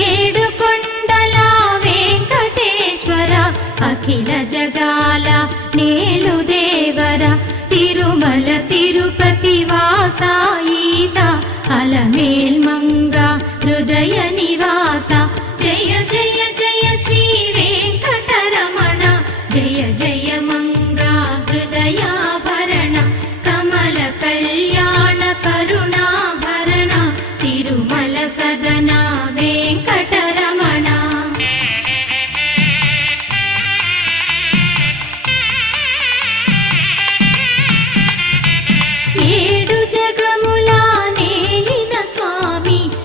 ఏడు కొండల వెంకటేశ్వర అఖిల జగాల నేలు దేవర తిరుమల తిరుపతి వాస ఈసా అలమేల్ మంగ హృదయ నివాస జయ జయ జయ శ్రీ వెంకటరమణ జయ జయ మంగ హృదయాభరణ కమల కళ్యాణ కరుణాభరణ తిరుమల సదన వెంకట